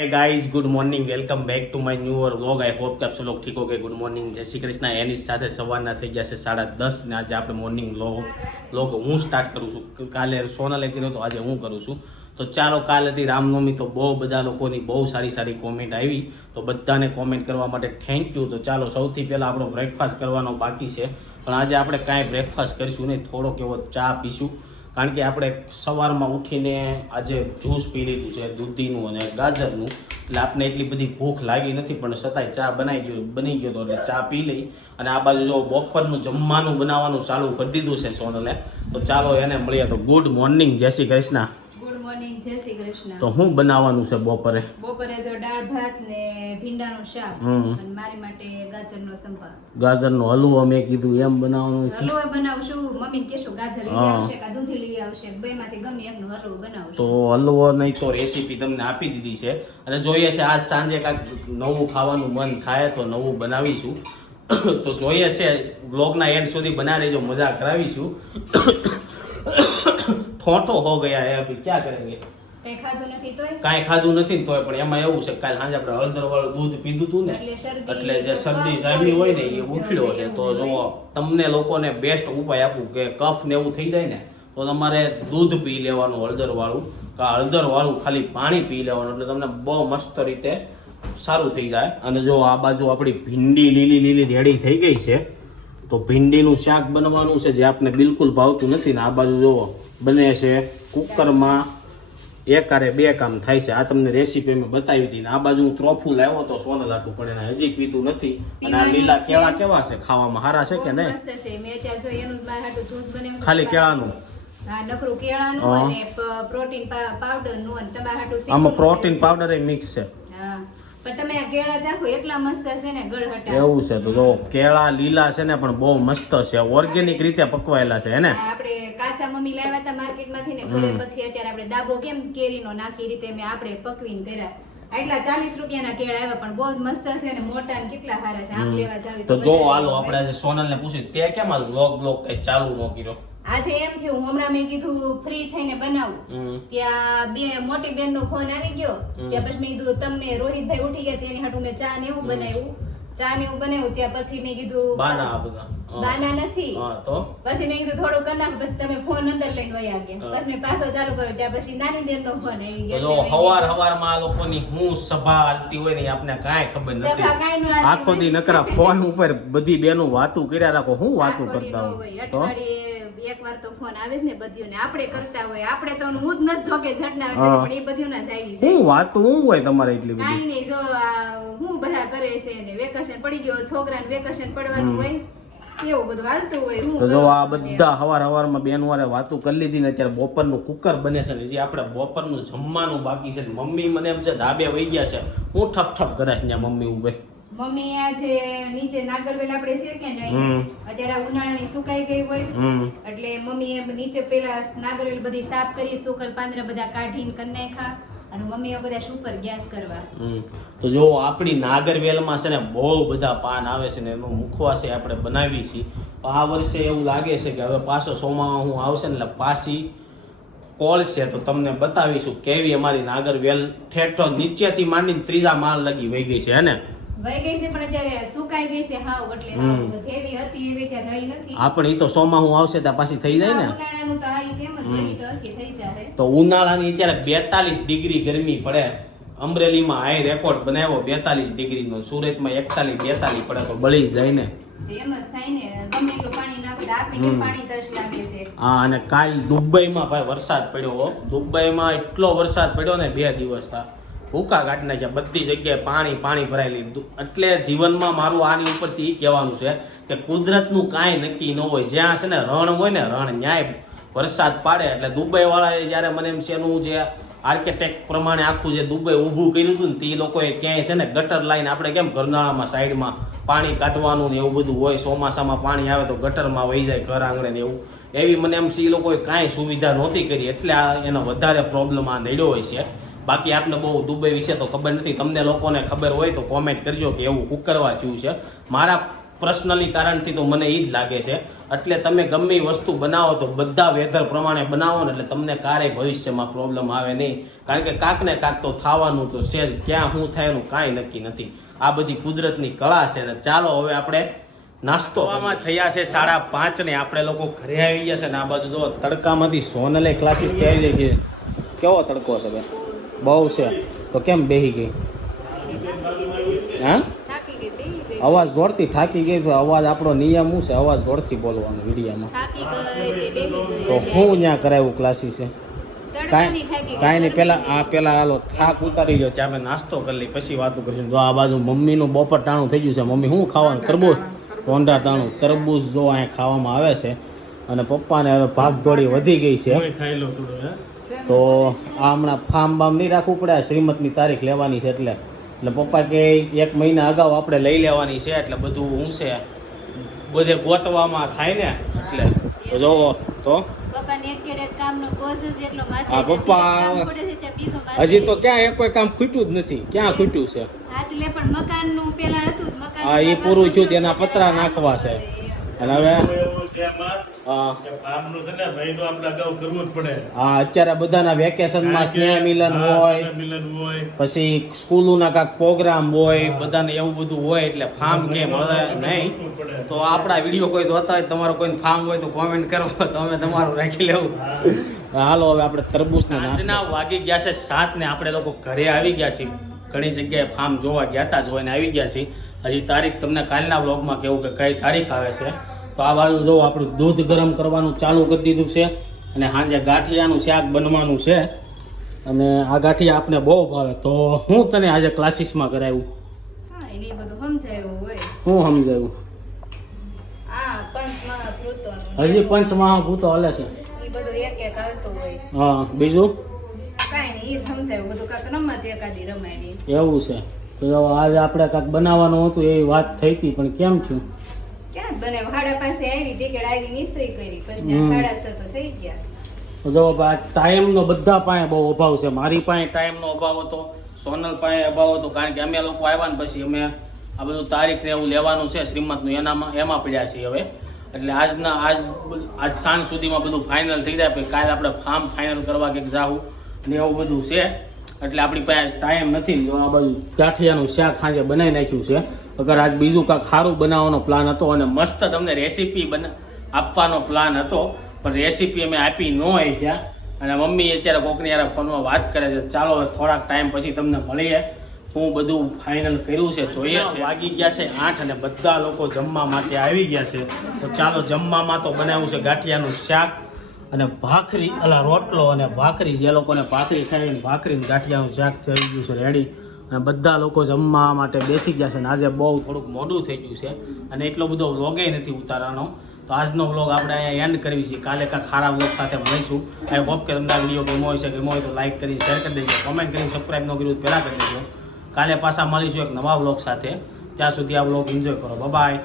Hey good morning welcome back to my my newer vlog I hope કે આપ સૌ ઠીક ઓકે ગુડ મોર્નિંગ જય શ્રી કૃષ્ણ. એની સાથે સવારના થઈ છે સાડા દસ ને આજે આપણે મોર્નિંગ વ્લોગ વ્લોગ હું સ્ટાર્ટ કરું છું. કાલે સોનલે કર્યો તો આજે હું કરું છું. તો ચાલો કાલેથી રામનવમી તો બહુ બધા લોકોની બહુ સારી સારી કોમેન્ટ આવી. તો બધાને કોમેન્ટ કરવા માટે થેન્ક યુ તો ચાલો સૌથી પહેલાં આપણો બ્રેકફાસ્ટ કરવાનો બાકી છે. પણ આજે આપણે કાંઈ બ્રેકફાસ્ટ કરીશું નહીં. થોડોક એવો ચા પીશું. કારણ કે આપણે સવારમાં ઉઠીને આજે જ્યુસ પી લીધું છે, દૂધીનું અને ગાજરનું. એટલે આપને એટલી બધી ભૂખ લાગી નથી, પણ છતાંય ચા બનાવી ગયો, બની ગયો તો એટલે ચા પી લઈ. અને આ બાજુ જો બપોરનું જમવાનું બનાવવાનું ચાલુ કરી દીધું છે સોનલે, તો ચાલો એને મળીએ તો ગુડ મોર્નિંગ જય શ્રી કૃષ્ણ ગુડ મોર્નિંગ જય શ્રી કૃષ્ણ. તો હું બનાવવાનું છે બપોરે? બપોરે જો દાળ ભાત ને ભીંડાનું શાક અને મારી માટે ગાજરનો સંભાર. ગાજરનો હલવો મેં કીધું એમ બનાવવાનું છે? હલવો બનાવશું. મમ્મી કહેશું ગાજર લઈ આવશે કે દૂધી લઈ આવશે. બે માંથી ગમે એકનો હલવો બનાવશું. તો હલવો નહીં તો રેસીપી તમને આપી દીધી છે. અને જોઈએ છે આજ સાંજે કાંઈક નવું ખાવાનું મન થાય તો નવું બનાવીશું. તો જોઈએ છે બ્લોગના એન્ડ સુધી બના લેજો મજા કરાવીશું. ઠોંઠો હો ગયા હે અભી ક્યાં કરેંગે? કઈ ખાધું નથી તોય? કાંઈ ખાધું નથી તોય પણ એમાં એવું છે કાલ સાંજે આપણે હળદર વાળું દૂધ પીધું હતું ને એટલે જે શરદી જામી હોય ને એ ઉખડ્યો છે. તો જુઓ જો તમને લોકોને બેસ્ટ ઉપાય આપું કે કફ ને એવું થઈ જાય ને તો તમારે દૂધ પી લેવાનું હળદર વાળું કે હળદર વાળું ખાલી પાણી પી લેવાનું એટલે તમને બહુ મસ્ત રીતે સારું થઈ જાય. અને જો આ બાજુ આપણી ભીંડી લીલી લીલી રેડી થઈ ગઈ છે તો ભીંડીનું શાક બનવાનું છે જે આપને બિલકુલ ભાવતું નથી ને આ બાજુ જુઓ બને છે કુકરમાં એક કારે બે કામ થાય છે. આ તમને રેસીપી મેં બતાવી હતી ને આ બાજુ હું ત્રોફું લાવ્યો તો સોના આટું પણ એને હજી પીધું નથી. અને આ લીલા કેળા કેવા છે? ખાવામાં હારા છે કે નહીં? ખાલી કેળાનું? આમાં પ્રોટીન પાવડર એ મિક્સ છે. એવું છે. તો જો કેળા લીલા છે ને પણ બહુ મસ્ત છે. ઓર્ગેનિક રીતે પકવાયેલા છે ને? આપણે કાચા મમ્મી લાવ્યા હતા માર્કેટમાંથી ને ઘરે પછી અત્યારે આપણે દાબો કેમ કેરીનો નાખી રીતે મેં આપણે પકવીને કર્યા. આટલા ચાલીસ રૂપિયાના કેળા આવ્યા પણ બહુ મસ્ત છે ને મોટા ને કેટલા સારા છે. આમ લેવા જાવી તો જો હાલો આપણે આજે સોનલને પૂછી તે કેમ આ બ્લોગ બ્લોગ કઈ ચાલુ ન કર્યો? આજે એમ થયું હમણાં મેં કીધું ફ્રી થઈને બનાવું. ત્યાં બે મોટી બેન નો ફોન આવી ગયો. ત્યાં પછી મેં કીધું તમને રોહિતભાઈ ઉઠી ગયા તેની હાટું મેં ચા ને એવું બનાવ્યું. ચા ને એવું બનાવ્યું ત્યાં પછી મેં કીધું બાના નથી. તો? પછી મેં કીધું થોડું કરી નાખ પછી તમે ફોન અંદર લઈને વયા ગયા. પછી મેં પાછો ચાલુ કર્યો ત્યાં પછી નાની બેન નો ફોન આવી ગયો. એટલે હવારમાં આ લોકોની હું સભા હાલતી હોય ને આપને કાંઈ ખબર નથી. આખો દી નકરા ફોન ઉપર બધી બેનો વાતું કર્યા રાખો હું વાતું કરતા હોય. અઠવાડિયે એક વાર તો ફોન આવે જ ને બધીઓને. આપણે કરતા હોય. આપણે તો હું જ નથી જોકે ઝટના પણ એ બધીઓ ના જાય હું વાતું હું હોય તમારે એટલી બધી. કાંઈ નહીં જો આ હું બધા કરે છે ને વેકેશન પડી ગયો છોકરાને વેકેશન પડવાનું હોય એવું બધું હાલતું હોય હું તો જો આ બધા હવાર હવારમાં બેન વારે વાતું કરી લીધી ને અત્યારે બપોરનું કુકર બને છે ને હજી આપણે બપોરનું જમવાનું બાકી છે મમ્મી મને એમ છે ધાબે વહી ગયા છે. હું ઠપ ઠપ કરે છે મમ્મી ઉભે મમ્મી આ છે નીચે નાગરવેલ આપણે છે કે નહીં અત્યારે ઉનાળાની સુકાઈ ગઈ હોય. એટલે મમ્મી એમ નીચે પેલા નાગરવેલ બધી સાફ કરી સુકર પાંદરા બધા કાઢીને કરી નાખ્યા અને મમ્મીએ બધા સુપર ગેસ કરવા. તો જો આપણી નાગરવેલમાં છે ને બહુ બધા પાન આવે છે ને એનું છે આપણે બનાવી છીએ. આ વર્ષે એવું લાગે છે કે હવે પાછો સોમા હું આવશે ને એટલે પાછી કોલ છે તો તમને બતાવીશું કેવી અમારી નાગરવેલ ઠેઠો નીચેથી માંડીને ત્રીજા માળ લગી વહી ગઈ છે, હે ને? વહી ગઈ છે પણ અત્યારે સુકાઈ ગઈ છે હાવ એટલે હમ. હાવ જેવી હતી એવી ત્યાં રહી નથી. આપણે ઈ તો સોમાં હું આવશે ત્યાં પાછી થઈ જાય ને? ઉનાળાનું તો આ ઈ તેમ જ એવી તો હરખી થઈ જાય તો ઉનાળાની અત્યારે બેતાલીસ ડિગ્રી ગરમી પડે. અમરેલીમાં હાઈ રેકોર્ડ બનાવ્યો બેતાલીસ ડિગ્રીનો. સુરતમાં એકતાલીસ બેતાલીસ પડે તો બળી જાય ને. થાય હા અને કાલ દુબઈમાં ભાઈ વરસાદ પડ્યો હો. દુબઈમાં એટલો વરસાદ પડ્યો ને બે દિવસ થા. ભૂકા કાઢી નાખ્યા બધી જગ્યાએ પાણી પાણી ભરાઈ લીધું. એટલે જીવનમાં મારું આની ઉપરથી એ કહેવાનું છે કે કુદરતનું કાંઈ નક્કી ન હોય. જ્યાં છે ને રણ હોય ને રણ ન્યાય વરસાદ પાડે. એટલે દુબઈ વાળાએ જ્યારે મને એમ છે એનું જે આર્કિટેક્ટ પ્રમાણે આખું જે દુબઈ ઊભું કર્યું હતું ને, તે લોકોએ ક્યાંય છે ને ગટર લાઈન આપણે કેમ ઘરનાળામાં સાઈડમાં પાણી કાઢવાનું ને એવું બધું હોય, ચોમાસામાં પાણી આવે તો ગટરમાં વહી જાય ઘર આંગણે ને એવું. એવી મને એમ છે એ લોકોએ કાંઈ સુવિધા નહોતી કરી. એટલે આ એનો વધારે પ્રોબ્લેમ આ નડ્યો હોય છે. બાકી આપને બહુ દુબઈ વિશે તો ખબર નથી. તમને લોકોને ખબર હોય તો કોમેન્ટ કરજો કે એવું કુકરવા જેવું છે. મારા પર્સનલી કારણથી તો મને એ જ લાગે છે. એટલે તમે ગમે વસ્તુ બનાવો તો બધા વેધર પ્રમાણે બનાવો ને એટલે તમને ક્યારેય ભવિષ્યમાં પ્રોબ્લેમ આવે નહીં. કારણ કે કાંક ને કાંક તો થવાનું તો છે જ. ક્યાં શું થાય એનું કાંઈ નક્કી નથી. આ બધી કુદરતની કળા છે ને ચાલો હવે આપણે નાસ્તો આમાં થયા છે સાડા પાંચ ને આપણે લોકો ઘરે આવી ગયા છે ને આ બાજુ જો તડકામાંથી સોનલે ક્લાસીસ આવી ગઈ કેવો તડકો છે ભાઈ? બહુ છે. તો કેમ બેહી ગઈ? હા? અવાજ જોરથી થાકી ગઈ તો અવાજ આપણો નિયમ શું છે? અવાજ જોરથી બોલવાનો વિડીયામાં. તે બેહી તો હું ત્યાં કરાવ્યું ક્લાસીસે છે કાંઈ કાંઈ નહીં પહેલાં આ પહેલાં હાલો થાક ઉતારી ગયો ત્યાં નાસ્તો કરી લઈ પછી વાતો કરીશું. જો આ બાજુ મમ્મીનું બપોર ટાણું થઈ ગયું છે. મમ્મી શું ખાવાનું? તરબૂચ રોંઢા ટાણું તરબૂચ જો અહીંયા ખાવામાં આવે છે. અને પપ્પાને હવે ભાગ દોડી વધી ગઈ છે. તો આ હમણાં ફાર્મ બામ નહીં રાખવું પડે શ્રીમતની તારીખ લેવાની છે એટલે એટલે પપ્પા કે એક મહિના અગાઉ આપણે લઈ લેવાની છે એટલે બધું હું છે બધે ગોતવામાં થાય ને એટલે તો જોવો તો છે. પપ્પા હજી તો. ક્યાં એક કોઈ કામ ખૂટ્યું જ નથી ક્યાં ખૂટ્યું છે હા, એ પૂરું થયું, એના તેના પતરા નાખવા છે. અને હવે એવું છે એમાં. હા. છે ને મહિનો આપણે અગાઉ કરવું જ પડે. હા અત્યારે બધાના વેકેશનમાં સ્નેહ મિલન હોય. મિલન હોય. પછી સ્કૂલોના કાંઈક પ્રોગ્રામ હોય બધાને એવું બધું હોય એટલે ફાર્મ કેમ નહીં? તો આપણા વીડિયો કોઈ જોતા હોય તમારો કોઈ ફાર્મ હોય તો કોમેન્ટ કરો તો અમે તમારું રાખી લેવું. હાલો હવે આપણે તરબૂચને આજના વાગી ગયા છે સાત ને આપણે લોકો ઘરે આવી ગયા છીએ. ઘણી જગ્યાએ ફાર્મ જોવા ગયા હતા જોઈને આવી ગયા છીએ. હજી તારીખ તમને કાલના બ્લોગમાં કેવું કે કઈ તારીખ આવે છે તો આ બાજુ જો આપણું દૂધ ગરમ કરવાનું ચાલુ કરી દીધું છે અને સાંજે ગાંઠિયાનું શાક બનવાનું છે અને આ ગાંઠિયા આપને બહુ ભાવે. તો હું તને આજે ક્લાસીસમાં કરાવ્યું. હા બધું સમજાયું હોય. હું સમજાવ્યું આ પંચ મહાભૂતો. હજી હલે છે. હા બીજું? એવું છે. તો આજે આપણે કાંઈક બનાવવાનું હતું એવી વાત થઈ હતી પણ કેમ થયું? ક્યાં જ બને હાડા પાસે આવી ટિકિટ આવી નિસ્ત્રી કરી પછી હાડા તો થઈ ગયા. તો જો ટાઈમનો બધા પાસે બહુ અભાવ છે. મારી પાસે ટાઈમનો અભાવ હતો સોનલ પાસે અભાવ હતો કારણ કે અમે લોકો આવ્યા ને પછી અમે આ બધું તારીખ ને એવું લેવાનું છે શ્રીમતનું એનામાં એમાં પડ્યા છીએ હવે. એટલે આજના આજ આજ સાંજ સુધીમાં બધું ફાઇનલ થઈ જાય પછી કાલે આપણે ફાર્મ ફાઇનલ કરવા કંઈક જાવું ને એવું બધું છે. એટલે આપણી પાસે ટાઈમ નથી. જો આ બધું ગાંઠિયાનું શાક ખાંજે બનાવી નાખ્યું છે. અગર આજ બીજું કાંઈક સારું બનાવવાનો પ્લાન હતો અને મસ્ત તમને રેસીપી બના આપવાનો પ્લાન હતો, પણ રેસીપી અમે આપી ન આવ્યા અને મમ્મી અત્યારે કોકની યાર ફોનમાં વાત કરે છે, ચાલો થોડાક ટાઈમ પછી તમને મળીએ. હું બધું ફાઇનલ કર્યું છે, જોઈએ છે. વાગી ગયા છે આઠ અને બધા લોકો જમવા માટે આવી ગયા છે. તો ચાલો, જમવામાં તો બનાવ્યું છે ગાંઠિયાનું શાક. અને ભાખરી, અલા રોટલો અને ભાખરી જે લોકોને ભાખરી ખાઈને ભાખરીને ગાંઠિયાનું શાક થઈ ગયું છે રેડી અને બધા લોકો જમવા માટે બેસી ગયા છે અને આજે બહુ થોડુંક મોડું થઈ ગયું છે અને એટલો બધો વ્લોગે નથી ઉતારવાનો. તો આજનો વ્લોગ આપણે અહીંયા એન્ડ કરવી છીએ કાલે કાંઈક ખારા વ્લોગ સાથે મળીશું. આઈ હોપ કે તમને આ વીડિયો ગમો છે. ગમો હોય તો લાઈક કરી શેર કરી દેજો. કમેન્ટ કરી સબસ્ક્રાઈબ ન કર્યું પહેલાં કરી દેજો. કાલે પાછા મળીશું એક નવા વ્લોગ સાથે. ત્યાં સુધી આ વ્લોગ એન્જોય કરો. બાય